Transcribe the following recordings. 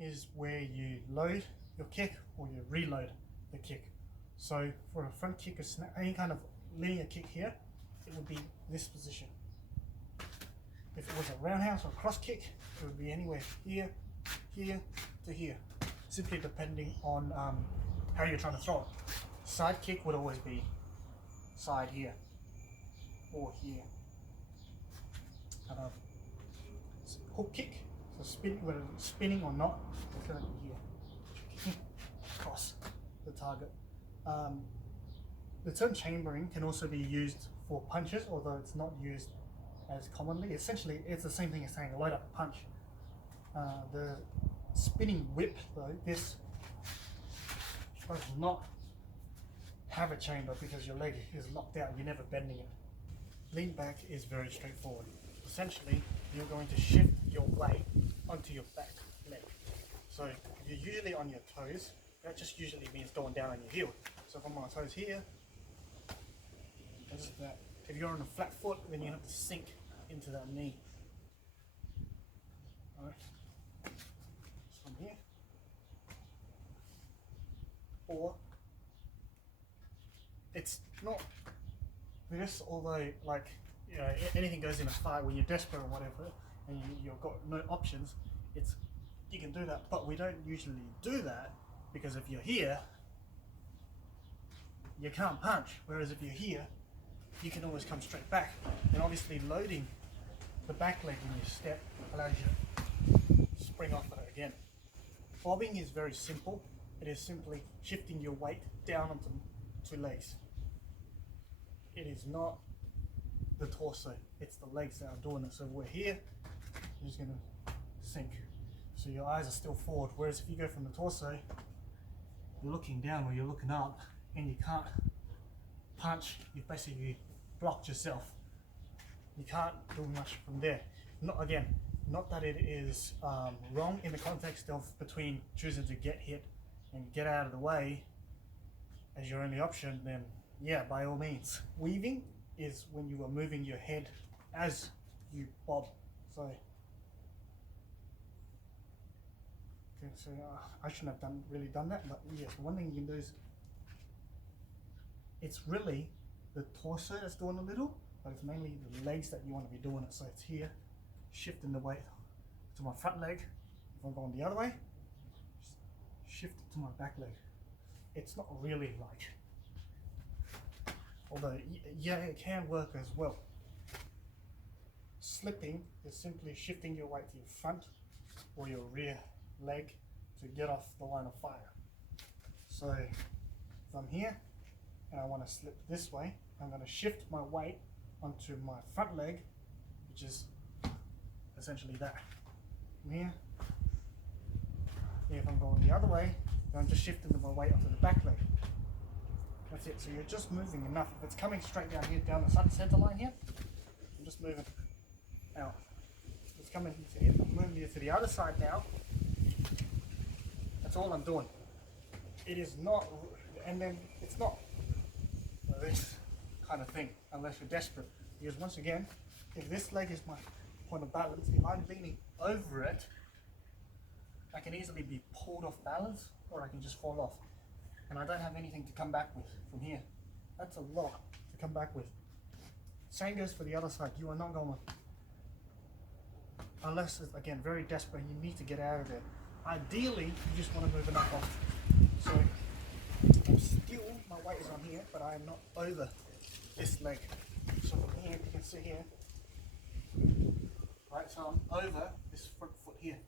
is where you load your kick or you reload the kick. So for a front kick or any kind of linear kick here, it would be this position. If it was a roundhouse or cross kick, it would be anywhere here, here to here, simply depending on how you're trying to throw it. Side kick would always be side here or here. Hook kick, so whether it's spinning or not, it's going to be here, across the target. The term chambering can also be used for punches, although it's not used as commonly. Essentially, it's the same thing as saying load up punch. The spinning whip, though, this does not have a chamber because your leg is locked out, you're never bending it. Lean back is very straightforward. Essentially, you're going to shift your weight onto your back leg. So you're usually on your toes. That just usually means going down on your heel. So if I'm on my toes here, that's that. If you're on a flat foot, then you have to sink into that knee. Alright. So from here. Or it's not this, although like anything goes in a fight when you're desperate or whatever and you've got no options, you can do that, but we don't usually do that because if you're here you can't punch, whereas if you're here you can always come straight back. And obviously loading the back leg when you step allows you to spring off it again. Bobbing is very simple. It is simply shifting your weight down onto two legs. It is not the torso, it's the legs that are doing it. So if we're here, you're just going to sink. So your eyes are still forward, whereas if you go from the torso, you're looking down or you're looking up and you can't punch, you've basically blocked yourself. You can't do much from there. Not that it is wrong in the context of between choosing to get hit and get out of the way as your only option, then yeah, by all means. Weaving is when you are moving your head as you bob. So, okay, so I shouldn't have really done that, but yes, one thing you can do is, it's really the torso that's doing a little, but it's mainly the legs that you want to be doing it. So it's here, shifting the weight to my front leg. If I'm going the other way, just shift it to my back leg. It's not really like, although yeah, it can work as well. Slipping is simply shifting your weight to your front or your rear leg to get off the line of fire. So if I'm here and I want to slip this way, I'm going to shift my weight onto my front leg, which is essentially that. From here, if I'm going the other way, then I'm just shifting my weight onto the back leg. That's it. So you're just moving enough. If it's coming straight down here, down the center line here, I'm just moving out. It's coming to here. I'm moving here to the other side now. That's all I'm doing. It is not, and then it's not this kind of thing unless you're desperate. Because once again, if this leg is my point of balance, if I'm leaning over it, I can easily be pulled off balance or I can just fall off. And I don't have anything to come back with from here. That's a lot to come back with. Same goes for the other side. You are not going, unless it's again very desperate, you need to get out of there. Ideally, you just want to move enough off. So I'm still, my weight is on here, but I am not over this leg. So from here, you can see here, right? So I'm over this front foot here.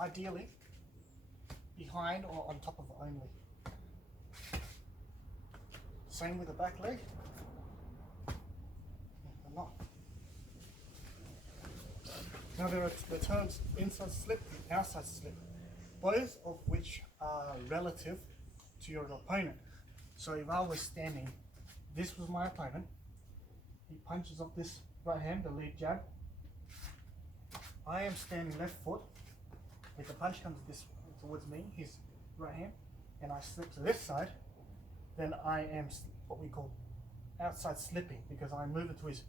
Ideally, behind or on top of it only. Same with the back leg. I'm not. Now there are the terms inside slip and outside slip, both of which are relative to your opponent. So if I was standing, this was my opponent, he punches off this right hand, the lead jab. I am standing left foot. If the punch comes this towards me, his right hand, and I slip to this side, then I am what we call outside slipping because I'm moving to his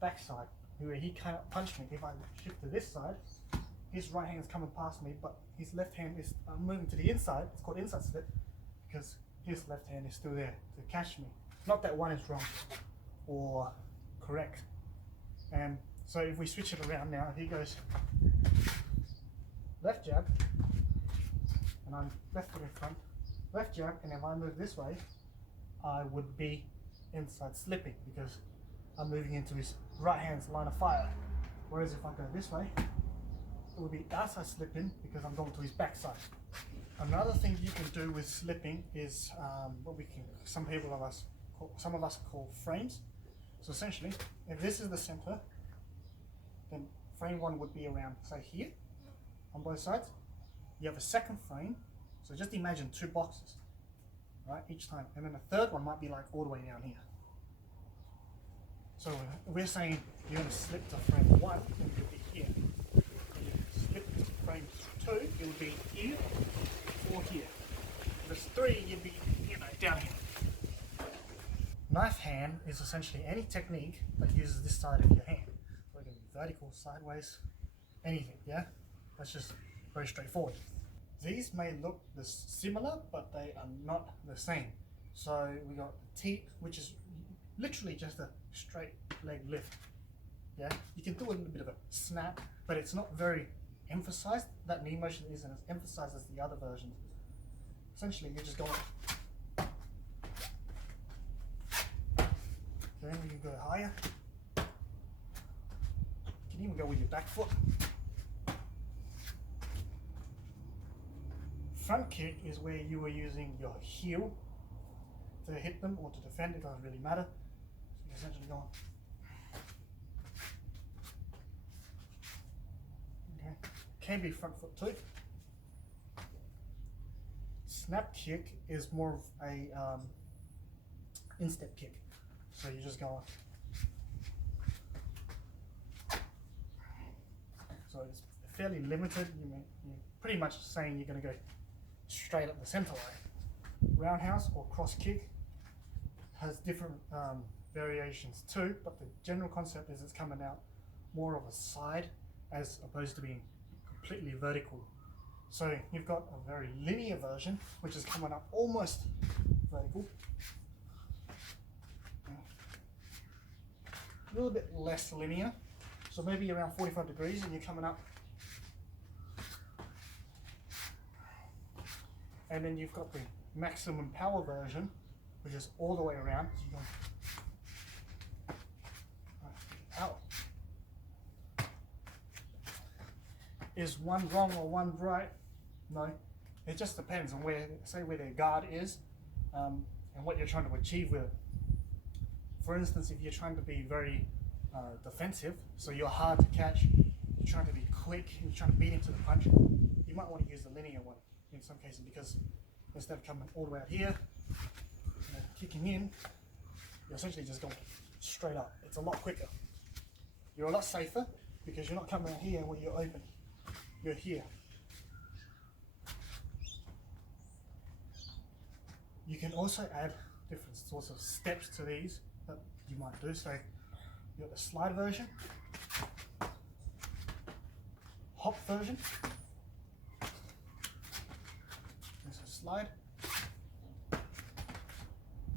backside where he can't punch me. If I shift to this side, his right hand is coming past me, but his left hand is moving to the inside. It's called inside slip because his left hand is still there to catch me. Not that one is wrong or correct. And so if we switch it around now, he goes left jab, and I'm left foot in front, left jab, and if I move this way, I would be inside slipping because I'm moving into his right hand's line of fire. Whereas if I go this way, it would be outside slipping because I'm going to his backside. Another thing you can do with slipping is what some of us call frames. So essentially, if this is the center, then frame one would be around, say, here on both sides. You have a second frame, so just imagine two boxes, right, each time, and then the third one might be like all the way down here. So we're saying you're going to slip to frame one, then it would be here. When you slip to frame two, it would be here or here. If it's three, you'd be, down here. Knife hand is essentially any technique that uses this side of your hand. So it can be vertical, sideways, anything, yeah? That's just very straightforward. These may look similar, but they are not the same. So we got the teep, which is literally just a straight leg lift. Yeah, you can do a little bit of a snap, but it's not very emphasized. That knee motion isn't as emphasized as the other versions. Essentially, you're just going. Then you can go higher. You can even go with your back foot. Front kick is where you were using your heel to hit them or to defend. It doesn't really matter. So you're essentially going. Okay. Can be front foot too. Snap kick is more of a instep kick. So you're just going. So it's fairly limited. You're pretty much saying you're going to go straight up the center line. Roundhouse or cross kick has different variations too, but the general concept is it's coming out more of a side as opposed to being completely vertical. So you've got a very linear version, which is coming up almost vertical. A little bit less linear, so maybe around 45 degrees and you're coming up. And then you've got the maximum power version, which is all the way around. So you're going out. Is one wrong or one right? No, it just depends on where their guard is and what you're trying to achieve with it. For instance, if you're trying to be very defensive, so you're hard to catch, you're trying to be quick, and you're trying to beat into the punch, you might want to use the linear one in some cases because instead of coming all the way out here, kicking in, you're essentially just going straight up. It's a lot quicker. You're a lot safer because you're not coming out here where you're open. You're here. You can also add different sorts of steps to these that you might do. So you've got the slide version, hop version. There's a slide,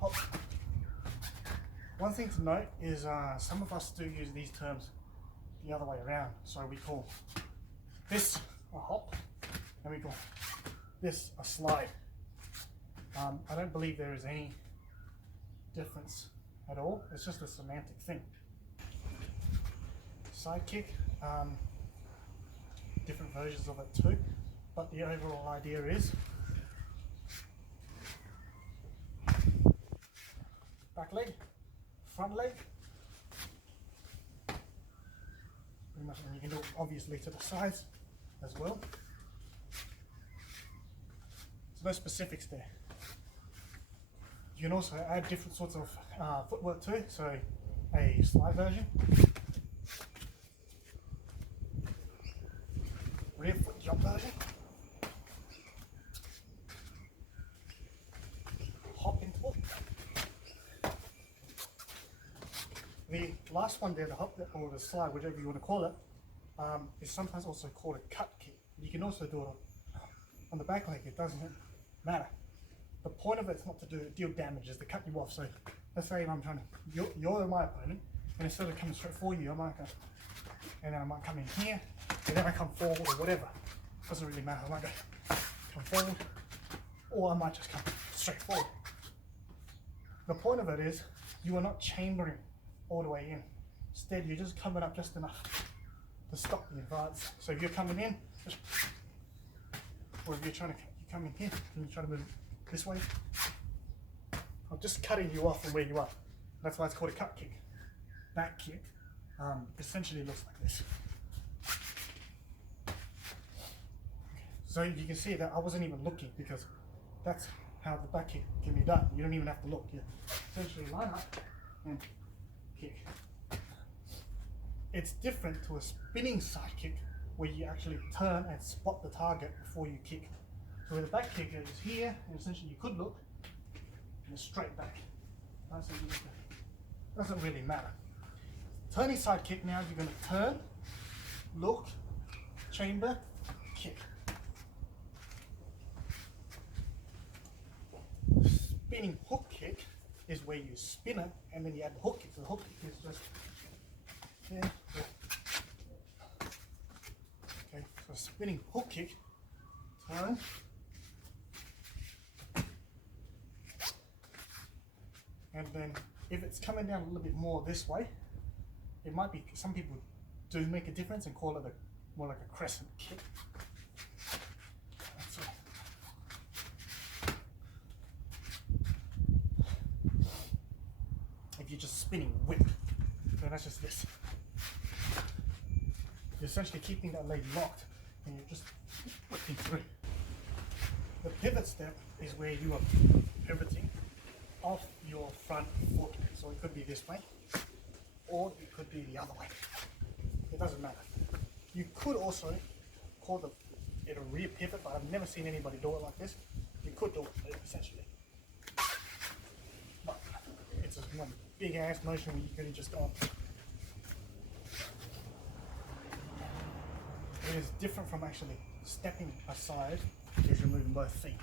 hop. One thing to note is some of us do use these terms the other way around. So we call this a hop and we call this a slide. I don't believe there is any difference at all. It's just a semantic thing. Side kick, different versions of it too, but the overall idea is back leg, front leg, pretty much, and you can do it obviously to the sides as well. There's no specifics there. You can also add different sorts of footwork too, so a slide version, rear foot jump version, hop interval. The last one there, the hop or the slide, whichever you want to call it, is sometimes also called a cut kick. You can also do it on the back leg, it doesn't matter. The point of it's not to deal damage, is to cut you off. So let's say I'm trying to, you're my opponent, and instead of coming straight for you, I might go, and then I might come in here, and then I come forward or whatever. Doesn't really matter. I might go come forward, or I might just come straight forward. The point of it is you are not chambering all the way in. Instead, you're just coming up just enough to stop the advance. So if you're coming in, just, or if you're trying to come in here and you're trying to move this way, I'm just cutting you off from where you are. That's why it's called a cut kick. Back kick essentially looks like this. So you can see that I wasn't even looking, because that's how the back kick can be done. You don't even have to look. You essentially line up and kick. It's different to a spinning side kick, where you actually turn and spot the target before you kick. So with a back kick, it is here, and essentially you could look, and it's straight back. Doesn't really matter. Turning side kick, now you're going to turn, look, chamber, kick. Spinning hook kick is where you spin it and then you add the hook kick. So the hook kick is just here. Okay, so spinning hook kick, turn, and then if it's coming down a little bit more this way, it might be, some people do make a difference and call it more like a crescent kick. That's it. If you're just spinning whip, then that's just this. You're essentially keeping that leg locked and you're just whipping through. The pivot step is where you are pivoting off your front foot. So it could be this way, or it could be the other way. It doesn't matter. You could also call it a rear pivot, but I've never seen anybody do it like this. You could do it essentially. But it's a one big ass motion where you could just go. It is different from actually stepping aside because you're moving both feet.